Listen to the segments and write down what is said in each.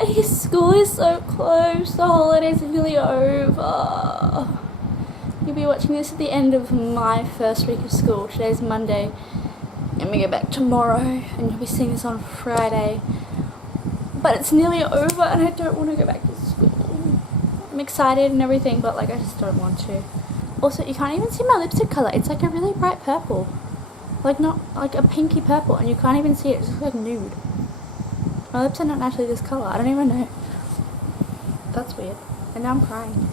Becky, school is so close. The holidays are nearly over. You'll be watching this at the end of my first week of school. Today's Monday, and we go back tomorrow, and you'll be seeing this on Friday. But it's nearly over, and I don't want to go back to school. I'm excited and everything, but like I just don't want to. Also, you can't even see my lipstick colour. It's like a really bright purple. Like not like a pinky purple, and you can't even see it. It's just like nude. My lips are not naturally this colour. I don't even know. That's weird. And now I'm crying.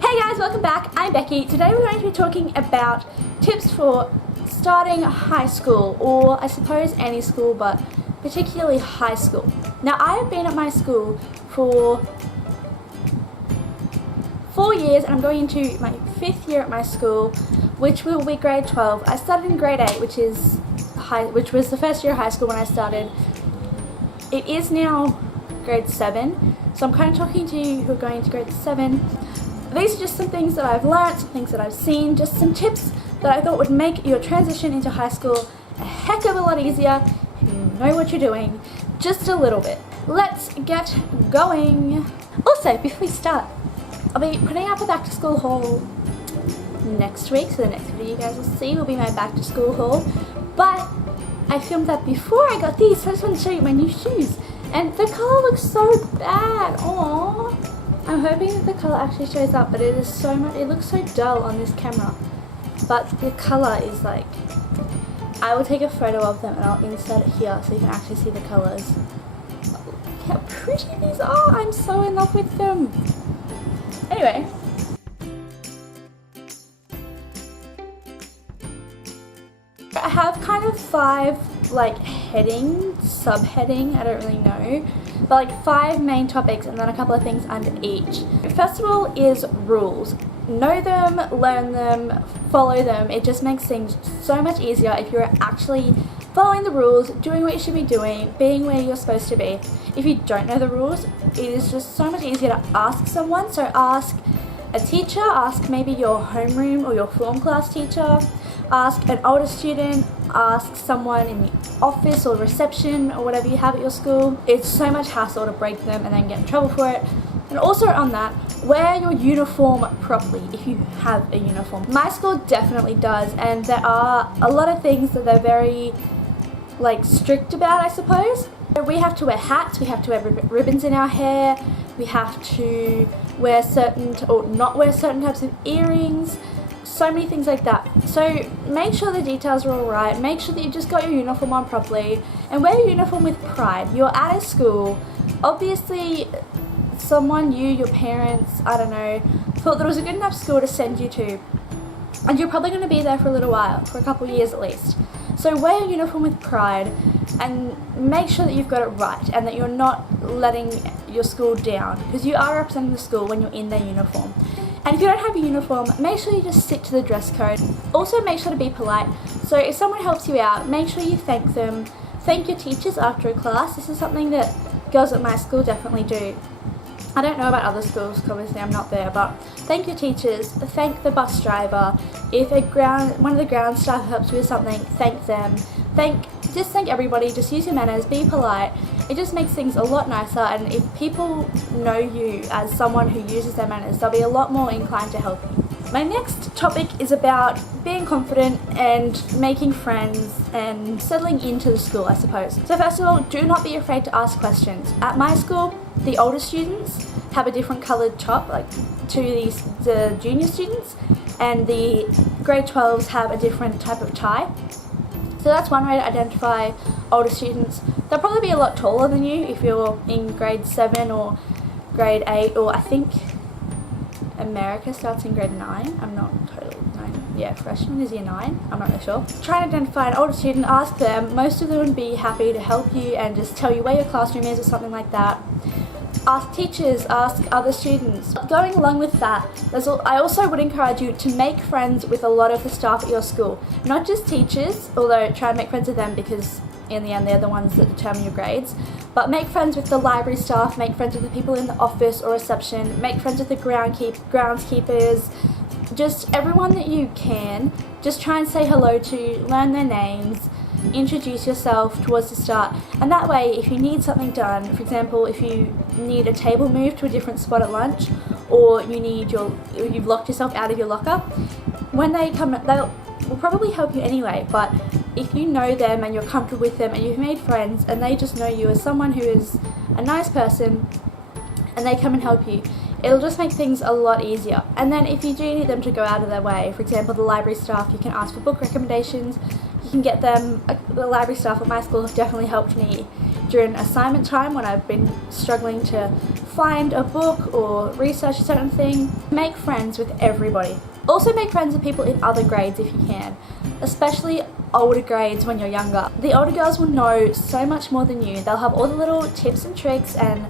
Hey guys, welcome back. I'm Becky. Today we're going to be talking about tips for starting high school, or I suppose any school, but particularly high school. Now, I have been at my school for 4 years, and I'm going into my 5th year at my school, which will be grade 12. I started in grade 8, which was the first year of high school when I started. It is now grade 7, so I'm kind of talking to you who are going to grade 7. These are just some things that I've learnt, some things that I've seen, just some tips that I thought would make your transition into high school a heck of a lot easier if you know what you're doing, just a little bit. Let's get going. Also, before we start, I'll be putting up a back to school haul next week, so the next video you guys will see will be my back to school haul. But I filmed that before I got these, so I just want to show you my new shoes. And the colour looks so bad. Aww. I'm hoping that the colour actually shows up, but it looks so dull on this camera. But the colour is like, I will take a photo of them and I'll insert it here so you can actually see the colours. Look how pretty these are. I'm so in love with them. Anyway, I have kind of 5 like subheading, I don't really know, but like 5 main topics and then a couple of things under each. First of all is rules. Know them, learn them, follow them. It just makes things so much easier if you're actually following the rules, doing what you should be doing, being where you're supposed to be. If you don't know the rules, it is just so much easier to ask someone. So ask a teacher, ask maybe your homeroom or your form class teacher, ask an older student, ask someone in the office or reception or whatever you have at your school. It's so much hassle to break them and then get in trouble for it. And also on that, wear your uniform properly if you have a uniform. My school definitely does, and there are a lot of things that they're very like strict about, I suppose. We have to wear hats, we have to wear ribbons in our hair, we have to wear not wear certain types of earrings, so many things like that. So make sure the details are all right, make sure that you just got your uniform on properly, and wear your uniform with pride. You're at a school, obviously someone, your parents, I don't know, thought that it was a good enough school to send you to, and you're probably going to be there for a little while, for a couple of years at least. So wear your uniform with pride and make sure that you've got it right and that you're not letting your school down, because you are representing the school when you're in their uniform. And if you don't have a uniform, make sure you just stick to the dress code. Also make sure to be polite. So if someone helps you out, make sure you thank them. Thank your teachers after a class. This is something that girls at my school definitely do. I don't know about other schools, because obviously I'm not there, but thank your teachers, thank the bus driver. If one of the ground staff helps you with something, thank them. Just thank everybody, just use your manners, be polite. It just makes things a lot nicer, and if people know you as someone who uses their manners, they'll be a lot more inclined to help you. My next topic is about being confident and making friends and settling into the school, I suppose. So first of all, do not be afraid to ask questions. At my school, the older students have a different coloured top, like to the junior students, and the grade 12s have a different type of tie. So that's one way to identify older students. They'll probably be a lot taller than you if you're in grade 7 or grade 8, or I think America starts in grade 9. I'm not totally 9. Yeah, freshman is year 9. I'm not really sure. Try and identify an older student, ask them. Most of them would be happy to help you and just tell you where your classroom is or something like that. Ask teachers, ask other students. Going along with that, I also would encourage you to make friends with a lot of the staff at your school. Not just teachers, although try and make friends with them because in the end they're the ones that determine your grades. But make friends with the library staff, make friends with the people in the office or reception, make friends with the groundskeepers. just everyone that you can, just try and say hello to, learn their names, introduce yourself towards the start, and that way if you need something done, for example if you need a table moved to a different spot at lunch, or you've locked yourself out of your locker, when they come they'll probably help you anyway. But if you know them and you're comfortable with them and you've made friends and they just know you as someone who is a nice person and they come and help you, it'll just make things a lot easier. And then if you do need them to go out of their way, for example the library staff, you can ask for book recommendations. You can get them, the library staff at my school have definitely helped me during assignment time when I've been struggling to find a book or research a certain thing. Make friends with everybody. Also make friends with people in other grades if you can, especially older grades when you're younger. The older girls will know so much more than you. They'll have all the little tips and tricks and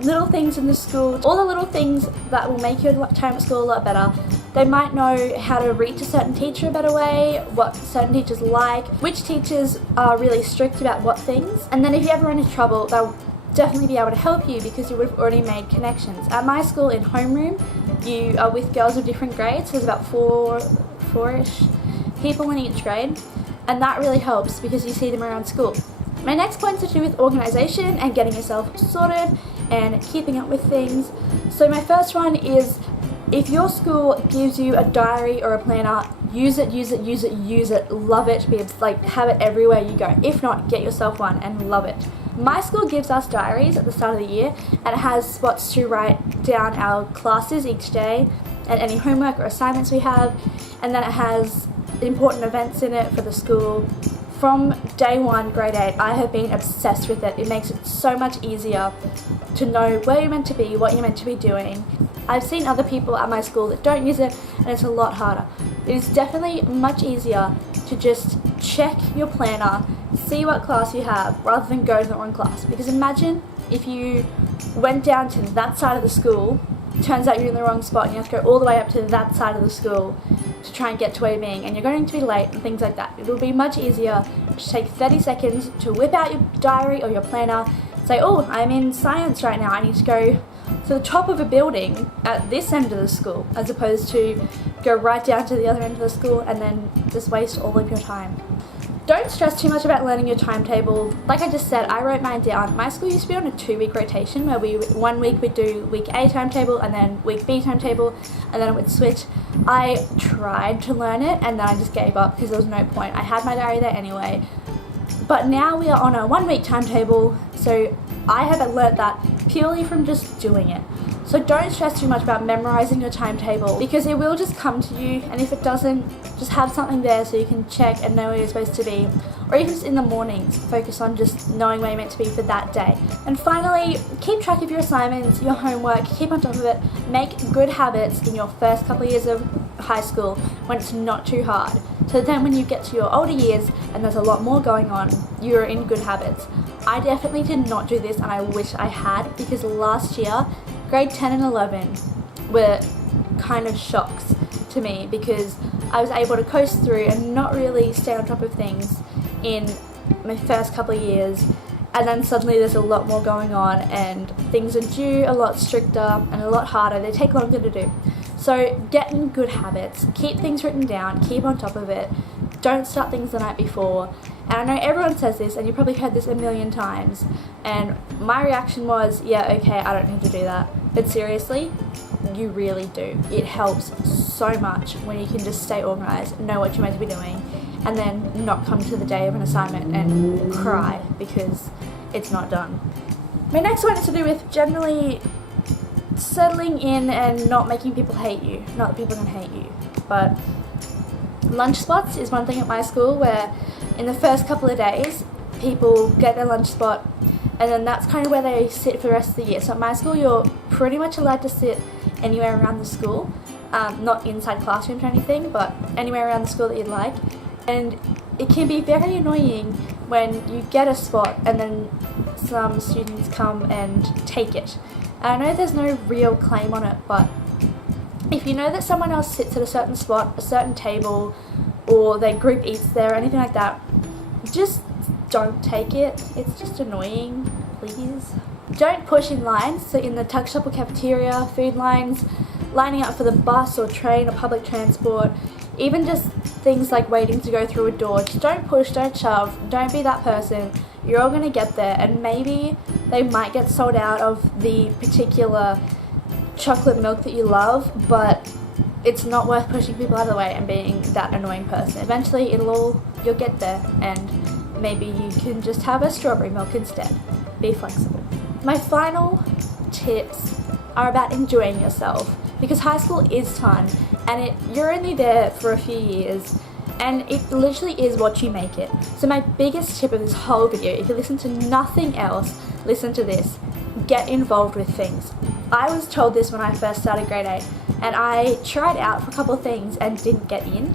little things in the school, all the little things that will make your time at school a lot better. They might know how to reach a certain teacher a better way, what certain teachers like, which teachers are really strict about what things, and then if you ever run into trouble, they'll definitely be able to help you because you would have already made connections. At my school in homeroom, you are with girls of different grades, so there's about four-ish people in each grade, and that really helps because you see them around school. My next point is to do with organisation and getting yourself sorted and keeping up with things. So my first one is, if your school gives you a diary or a planner, use it, use it, use it, use it, love it, have it everywhere you go. If not, get yourself one and love it. My school gives us diaries at the start of the year, and it has spots to write down our classes each day and any homework or assignments we have, and then it has important events in it for the school. From day one, grade 8, I have been obsessed with it. It makes it so much easier to know where you're meant to be, what you're meant to be doing. I've seen other people at my school that don't use it and it's a lot harder. It is definitely much easier to just check your planner, see what class you have, rather than go to the wrong class. Because imagine if you went down to that side of the school, turns out you're in the wrong spot and you have to go all the way up to that side of the school to try and get to where you're being, and you're going to be late and things like that. It will be much easier to take 30 seconds to whip out your diary or your planner, say, oh, I'm in science right now, I need to go to the top of a building at this end of the school, as opposed to go right down to the other end of the school and then just waste all of your time. Don't stress too much about learning your timetable. Like I just said, I wrote mine down. My school used to be on a 2-week rotation where 1 week we'd do week A timetable and then week B timetable, and then it would switch. I tried to learn it and then I just gave up because there was no point. I had my diary there anyway. But now we are on a 1-week timetable, so I have learnt that purely from just doing it. So don't stress too much about memorising your timetable, because it will just come to you, and if it doesn't, just have something there so you can check and know where you're supposed to be. Or even just in the mornings, focus on just knowing where you're meant to be for that day. And finally, keep track of your assignments, your homework, keep on top of it. Make good habits in your first couple of years of high school when it's not too hard. So then when you get to your older years and there's a lot more going on, you're in good habits. I definitely did not do this, and I wish I had, because last year, grade 10 and 11 were kind of shocks to me, because I was able to coast through and not really stay on top of things in my first couple of years, and then suddenly there's a lot more going on and things are due a lot stricter and a lot harder. They take longer to do. So get in good habits, keep things written down, keep on top of it, don't start things the night before. And I know everyone says this, and you've probably heard this a million times, and my reaction was, yeah, okay, I don't need to do that. But seriously, you really do. It helps so much when you can just stay organised, know what you're meant to be doing, and then not come to the day of an assignment and cry because it's not done. My next one is to do with generally settling in and not making people hate you. Not that people can hate you, but lunch spots is one thing at my school where in the first couple of days people get their lunch spot, and then that's kind of where they sit for the rest of the year. So at my school you're pretty much allowed to sit anywhere around the school, not inside classrooms or anything, but anywhere around the school that you'd like. And it can be very annoying when you get a spot and then some students come and take it. And I know there's no real claim on it, but if you know that someone else sits at a certain spot, a certain table, or their group eats there or anything like that, just don't take it. It's just annoying, please. Don't push in lines, so in the tuck shop or cafeteria, food lines, lining up for the bus or train or public transport, even just things like waiting to go through a door. Just don't push, don't shove, don't be that person. You're all going to get there, and maybe they might get sold out of the particular chocolate milk that you love, but it's not worth pushing people out of the way and being that annoying person. Eventually you'll get there, and maybe you can just have a strawberry milk instead. Be flexible. My final tips are about enjoying yourself, because high school is fun, and you're only there for a few years, and it literally is what you make it. So my biggest tip of this whole video, if you listen to nothing else, listen to this: get involved with things. I was told this when I first started grade 8, and I tried out for a couple of things and didn't get in,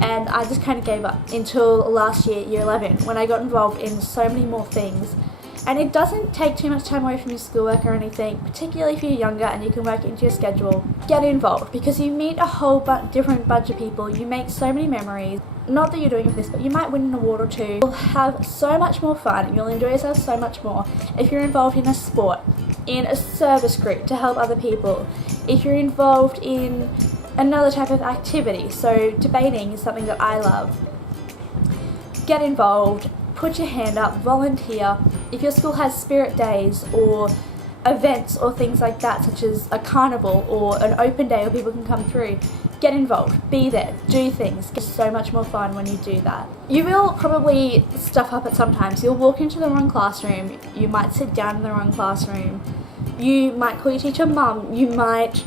and I just kind of gave up until last year, year 11, when I got involved in so many more things. And it doesn't take too much time away from your schoolwork or anything, particularly if you're younger and you can work it into your schedule. Get involved, because you meet a whole different bunch of people, you make so many memories. Not that you're doing it for this, but you might win an award or two. You'll have so much more fun, you'll enjoy yourself so much more if you're involved in a sport, in a service group to help other people, if you're involved in another type of activity. So debating is something that I love. Get involved. Put your hand up, volunteer. If your school has spirit days or events or things like that, such as a carnival or an open day where people can come through, get involved, be there, do things. It's so much more fun when you do that. You will probably stuff up at some times. You'll walk into the wrong classroom, you might sit down in the wrong classroom, you might call your teacher mum, you might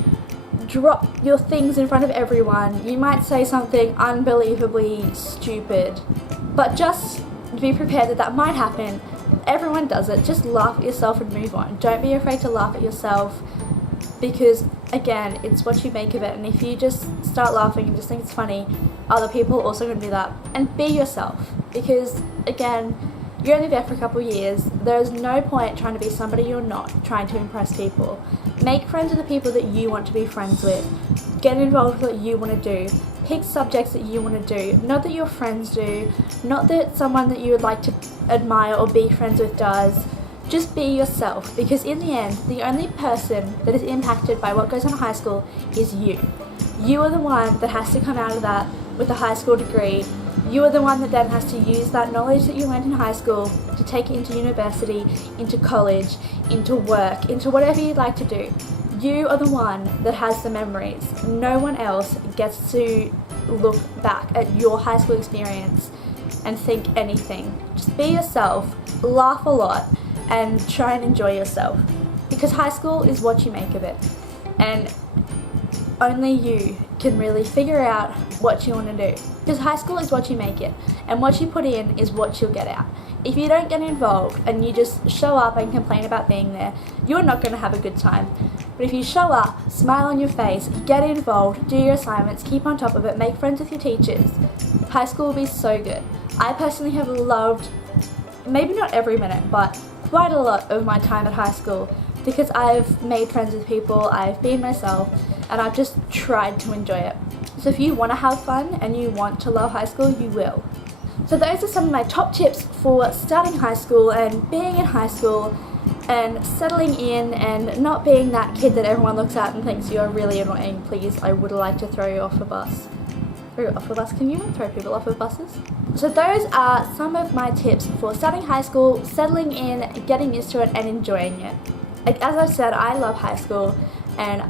drop your things in front of everyone, you might say something unbelievably stupid, but just be prepared that might happen. Everyone does it. Just laugh at yourself and move on. Don't be afraid to laugh at yourself, because again, it's what you make of it, and if you just start laughing and just think it's funny, other people are also going to do that. And be yourself, because again, you're only there for a couple of years. There's no point trying to be somebody you're not, trying to impress people. Make friends with the people that you want to be friends with. Get involved with what you want to do. Pick subjects that you want to do, not that your friends do, not that someone that you would like to admire or be friends with does. Just be yourself, because in the end, the only person that is impacted by what goes on in high school is you. You are the one that has to come out of that with a high school degree. You are the one that then has to use that knowledge that you learned in high school to take it into university, into college, into work, into whatever you'd like to do. You are the one that has the memories. No one else gets to look back at your high school experience and think anything. Just be yourself, laugh a lot, and try and enjoy yourself. Because high school is what you make of it. And only you can really figure out what you want to do. Because high school is what you make it, and what you put in is what you'll get out. If you don't get involved and you just show up and complain about being there, you're not going to have a good time. But if you show up, smile on your face, get involved, do your assignments, keep on top of it, make friends with your teachers, high school will be so good. I personally have loved, maybe not every minute, but quite a lot of my time at high school, because I've made friends with people, I've been myself, and I've just tried to enjoy it. So if you want to have fun and you want to love high school, you will. So those are some of my top tips for starting high school and being in high school and settling in and not being that kid that everyone looks at and thinks you're really annoying. Please, I would like to throw you off a bus. Throw you off a bus? Can you throw people off of buses? So those are some of my tips for starting high school, settling in, getting used to it and enjoying it. Like, as I've said, I love high school, and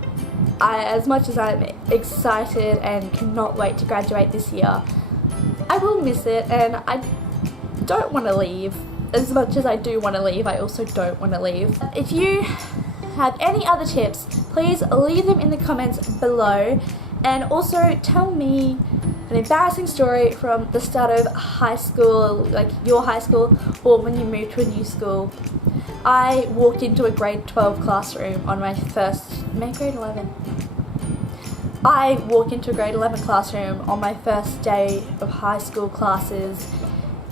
as much as I'm excited and cannot wait to graduate this year, I will miss it, and I don't want to leave. As much as I do want to leave, I also don't want to leave. If you have any other tips, please leave them in the comments below, and also tell me an embarrassing story from the start of high school, like your high school, or when you moved to a new school. I walked into a grade 12 classroom on my first, maybe grade 11. I walked into a grade 11 classroom on my first day of high school classes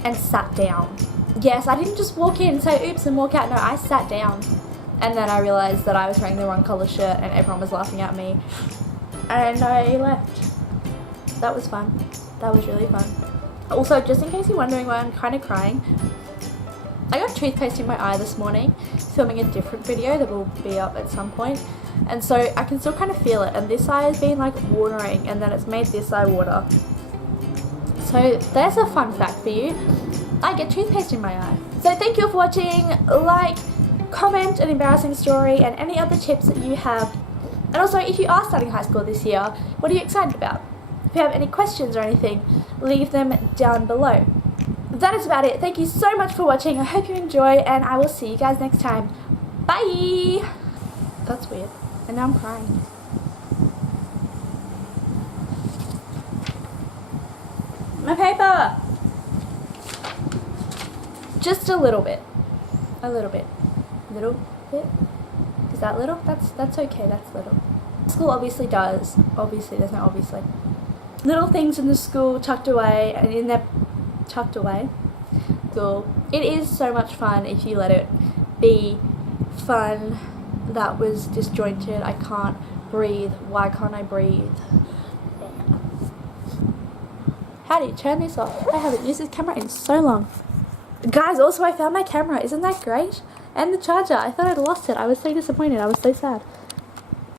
and sat down. Yes, I didn't just walk in and say oops and walk out. No, I sat down. And then I realised that I was wearing the wrong colour shirt and everyone was laughing at me. And I left. That was fun. That was really fun. Also, just in case you're wondering why I'm kind of crying, I got toothpaste in my eye this morning, filming a different video that will be up at some point. and so I can still kind of feel it, and this eye has been like watering, and then it's made this eye water. So there's a fun fact for you. I get toothpaste in my eye. So thank you for watching. Like, comment an embarrassing story and any other tips that you have. And also, if you are starting high school this year, what are you excited about? If you have any questions or anything, leave them down below. That is about it. Thank you so much for watching. I hope you enjoy, and I will see you guys next time. Bye! That's weird. And now I'm crying. My paper! Just a little bit. A little bit. Little bit? Is that little? That's okay, that's little. School obviously does. Obviously, there's no obviously. Little things in the school tucked away, and in their tucked away. Cool. It is so much fun if you let it be fun. That was disjointed. I can't breathe. Why can't I breathe? How do you turn this off? I haven't used this camera in so long. Guys, also I found my camera. Isn't that great? And the charger. I thought I'd lost it. I was so disappointed. I was so sad.